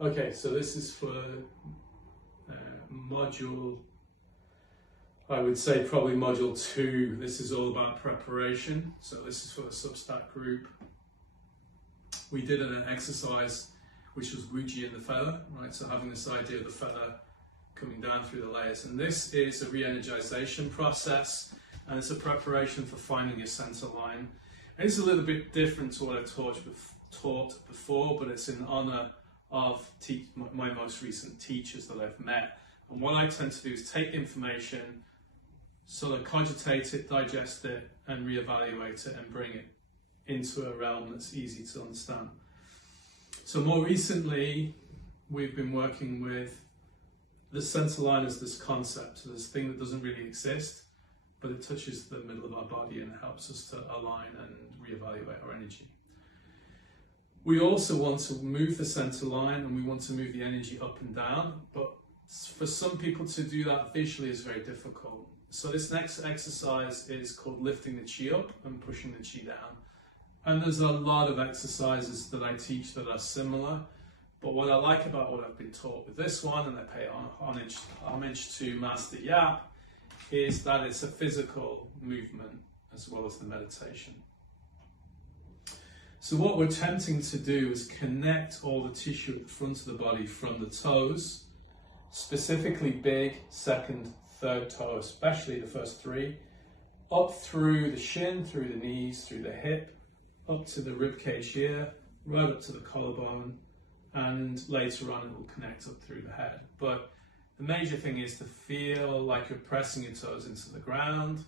Okay, so this is for module, I would say probably module 2. This is all about preparation. So this is for the Substack group. We did an exercise which was Wuji and the feather, right? So having this idea of the feather coming down through the layers. And this is a re-energization process, and it's a preparation for finding your center line. And it's a little bit different to what I taught before, but it's in honor of my most recent teachers that I've met. And what I tend to do is take information, sort of cogitate it, digest it, and reevaluate it and bring it into a realm that's easy to understand. So more recently, we've been working with the center line as this concept, so this thing that doesn't really exist, but it touches the middle of our body and helps us to align and reevaluate our energy. We also want to move the center line, and we want to move the energy up and down, but for some people to do that visually is very difficult. So this next exercise is called lifting the chi up and pushing the chi down. And there's a lot of exercises that I teach that are similar, but what I like about what I've been taught with this one, and I pay homage to Master Yap, is that it's a physical movement as well as the meditation. So what we're attempting to do is connect all the tissue at the front of the body from the toes, specifically big, second, third toe, especially the first 3, up through the shin, through the knees, through the hip, up to the rib cage here, right up to the collarbone, and later on it will connect up through the head. But the major thing is to feel like you're pressing your toes into the ground.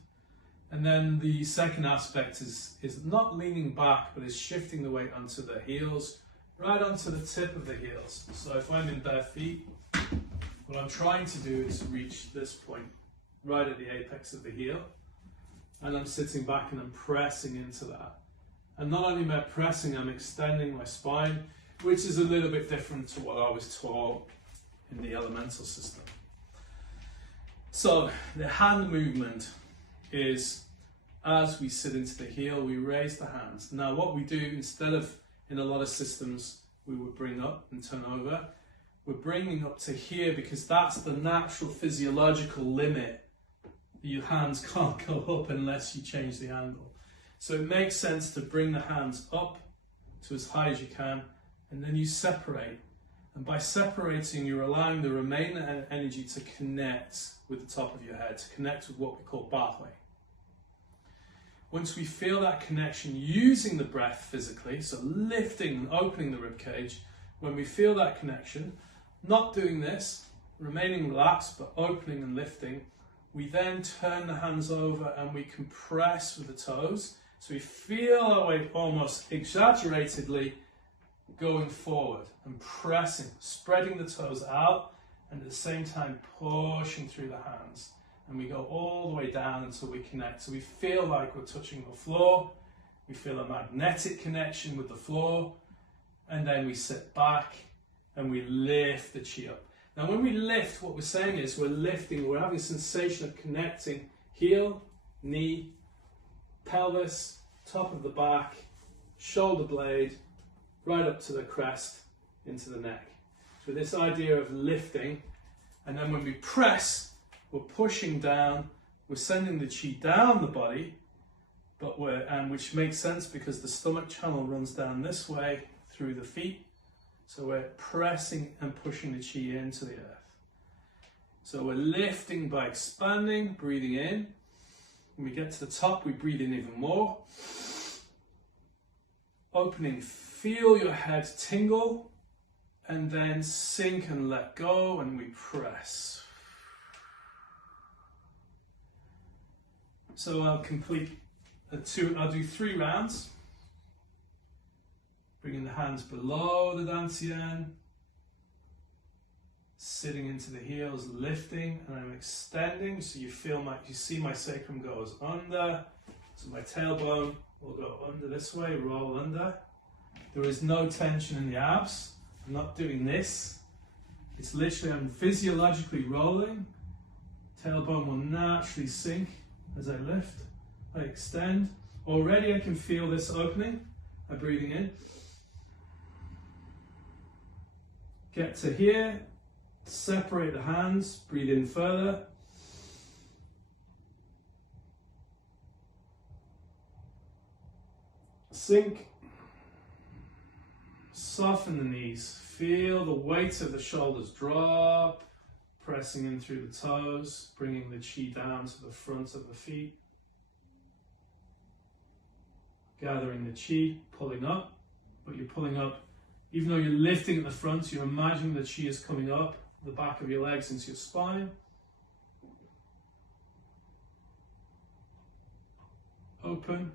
And then the second aspect is not leaning back, but is shifting the weight onto the heels, right onto the tip of the heels. So if I'm in bare feet, what I'm trying to do is reach this point, right at the apex of the heel. And I'm sitting back and I'm pressing into that. And not only am I pressing, I'm extending my spine, which is a little bit different to what I was taught in the elemental system. So the hand movement is, as we sit into the heel, we raise the hands. Now what we do, instead of in a lot of systems we would bring up and turn over, we're bringing up to here because that's the natural physiological limit. Your hands can't go up unless you change the angle. So it makes sense to bring the hands up to as high as you can, and then you separate. And by separating, you're allowing the remaining energy to connect with the top of your head, to connect with what we call pathway. Once we feel that connection using the breath physically, so lifting and opening the rib cage, when we feel that connection, not doing this, remaining relaxed, but opening and lifting, we then turn the hands over and we compress with the toes. So we feel our weight almost exaggeratedly going forward and pressing, spreading the toes out, and at the same time pushing through the hands. And we go all the way down until we connect. So we feel like we're touching the floor, we feel a magnetic connection with the floor, and then we sit back and we lift the chi up. Now when we lift, what we're saying is we're lifting, we're having a sensation of connecting heel, knee, pelvis, top of the back, shoulder blade, right up to the crest, into the neck. So this idea of lifting, and then when we press, we're pushing down, we're sending the chi down the body, but which makes sense because the stomach channel runs down this way through the feet. So we're pressing and pushing the chi into the earth. So we're lifting by expanding, breathing in. When we get to the top, we breathe in even more. Opening, feel your head tingle, and then sink and let go, and we press. So I'll do 3 rounds. Bringing the hands below the dantian, sitting into the heels, lifting, and I'm extending, so you see my sacrum goes under, so my tailbone will go under this way, roll under. There is no tension in the abs. I'm not doing this. It's literally, I'm physiologically rolling. Tailbone will naturally sink as I lift. I extend. Already I can feel this opening. I'm breathing in. Get to here, separate the hands, breathe in further. Sink. Soften the knees. Feel the weight of the shoulders drop, pressing in through the toes, bringing the chi down to the front of the feet. Gathering the chi, pulling up, but you're pulling up, even though you're lifting at the front, you're imagining the chi is coming up the back of your legs into your spine. Open.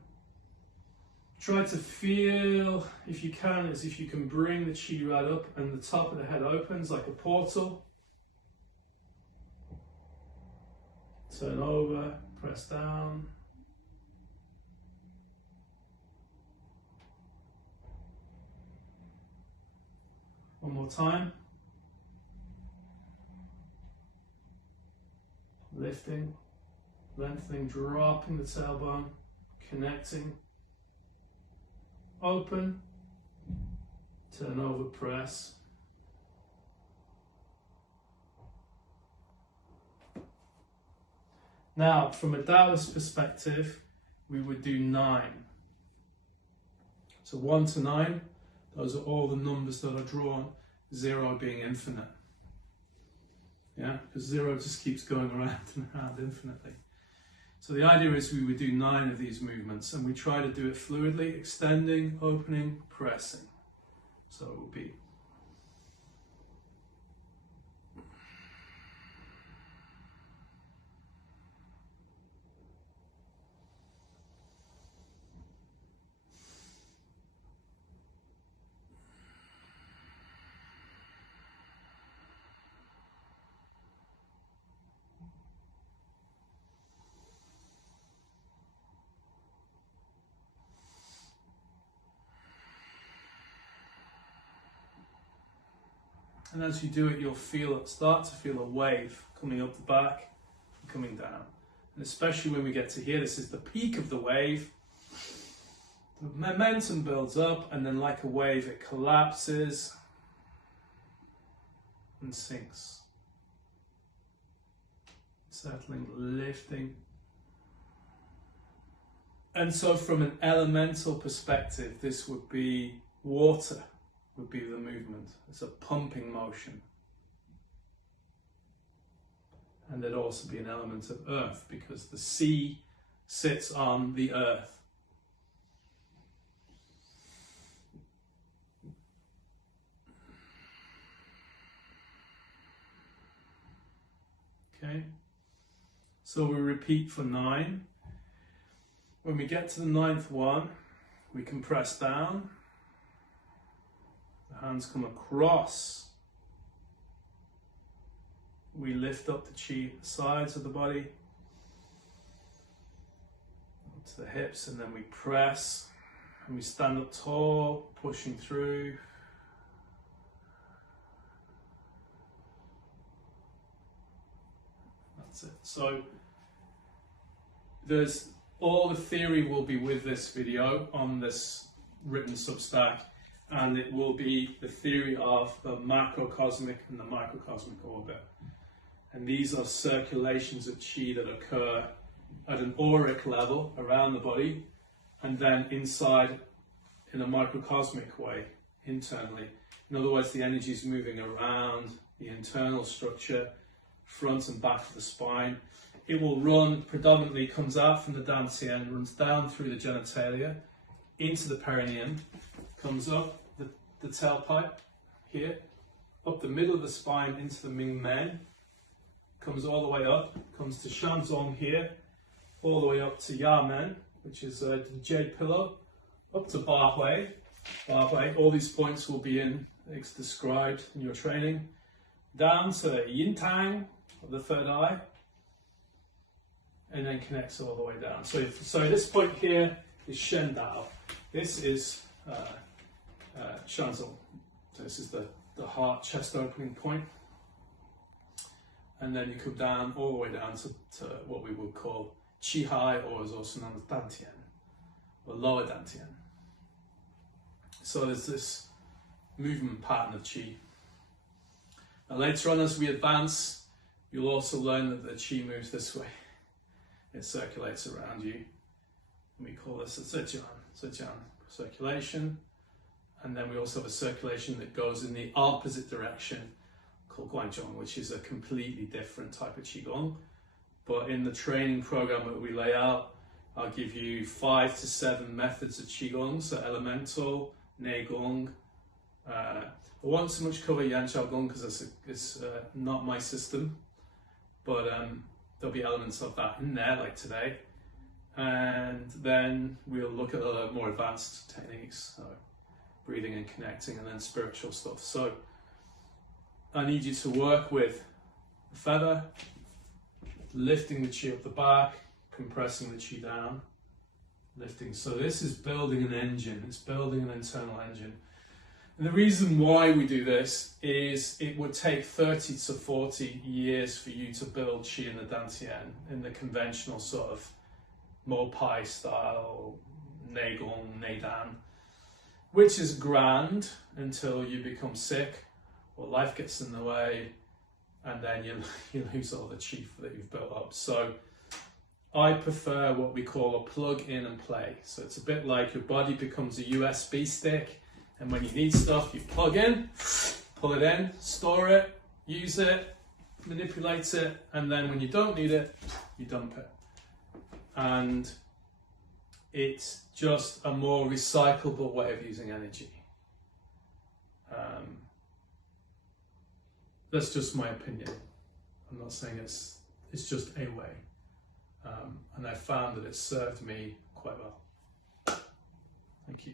Try to feel, if you can, as if you can bring the chi right up and the top of the head opens like a portal. Turn over, press down. One more time. Lifting, lengthening, dropping the tailbone, connecting. Open, turn over, press. Now, from a Taoist perspective, we would do 9. So 1 to 9, those are all the numbers that are drawn, 0 being infinite. Yeah, because 0 just keeps going around and around infinitely. So the idea is we would do 9 of these movements, and we try to do it fluidly, extending, opening, pressing. So it will be and as you do it, you'll start to feel a wave coming up the back and coming down. And especially when we get to here, this is the peak of the wave. The momentum builds up, and then like a wave, it collapses and sinks. Settling, lifting. And so from an elemental perspective, this would be water. Would be the movement. It's a pumping motion. And there'd also be an element of earth, because the sea sits on the earth. Okay, so we repeat for 9. When we get to the 9th one, we can press down. The hands come across. We lift up the chi at the sides of the body, up to the hips, and then we press, and we stand up tall, pushing through. That's it. So there's all the theory will be with this video on this written Substack. And it will be the theory of the macrocosmic and the microcosmic orbit. And these are circulations of chi that occur at an auric level around the body, and then inside in a microcosmic way, internally. In other words, the energy is moving around the internal structure, front and back of the spine. It will run, predominantly comes out from the Dan Tian, runs down through the genitalia, into the perineum, comes up the tailpipe here, up the middle of the spine into the Ming Men, comes all the way up, comes to Shanzong here, all the way up to Ya Men, which is the jade pillow, up to Ba Hui. All these points will be it's described in your training, down to Yin Tang, the third eye, and then connects all the way down. So this point here is Shen Dao. This is Shanzong. So this is the heart chest opening point. And then you come down all the way down to what we would call Qi Hai, or is also known as Dantian, or lower Dantian. So there's this movement pattern of Qi. And later on, as we advance, you'll also learn that the qi moves this way. It circulates around you. And we call this a Zhejiang circulation. And then we also have a circulation that goes in the opposite direction called Guanzhong, which is a completely different type of Qigong. But in the training program that we lay out, I'll give you 5 to 7 methods of Qigong, so elemental, Neigong. I won't so much cover Yan Chao Gong because it's not my system, but there'll be elements of that in there, like today. And then we'll look at other more advanced techniques, so breathing and connecting, and then spiritual stuff. So I need you to work with the feather, lifting the qi up the back, compressing the qi down, lifting. So this is building an engine, it's building an internal engine. And the reason why we do this is it would take 30 to 40 years for you to build qi in the Dantian in the conventional sort of Mo Pai style, Neigong, Neidan, which is grand until you become sick or life gets in the way, and then you lose all the qi that you've built up. So I prefer what we call a plug in and play. So it's a bit like your body becomes a USB stick, and when you need stuff, you plug in, pull it in, store it, use it, manipulate it, and then when you don't need it, you dump it. And it's just a more recyclable way of using energy. That's just my opinion. I'm not saying it's just a way. And I found that it served me quite well. Thank you.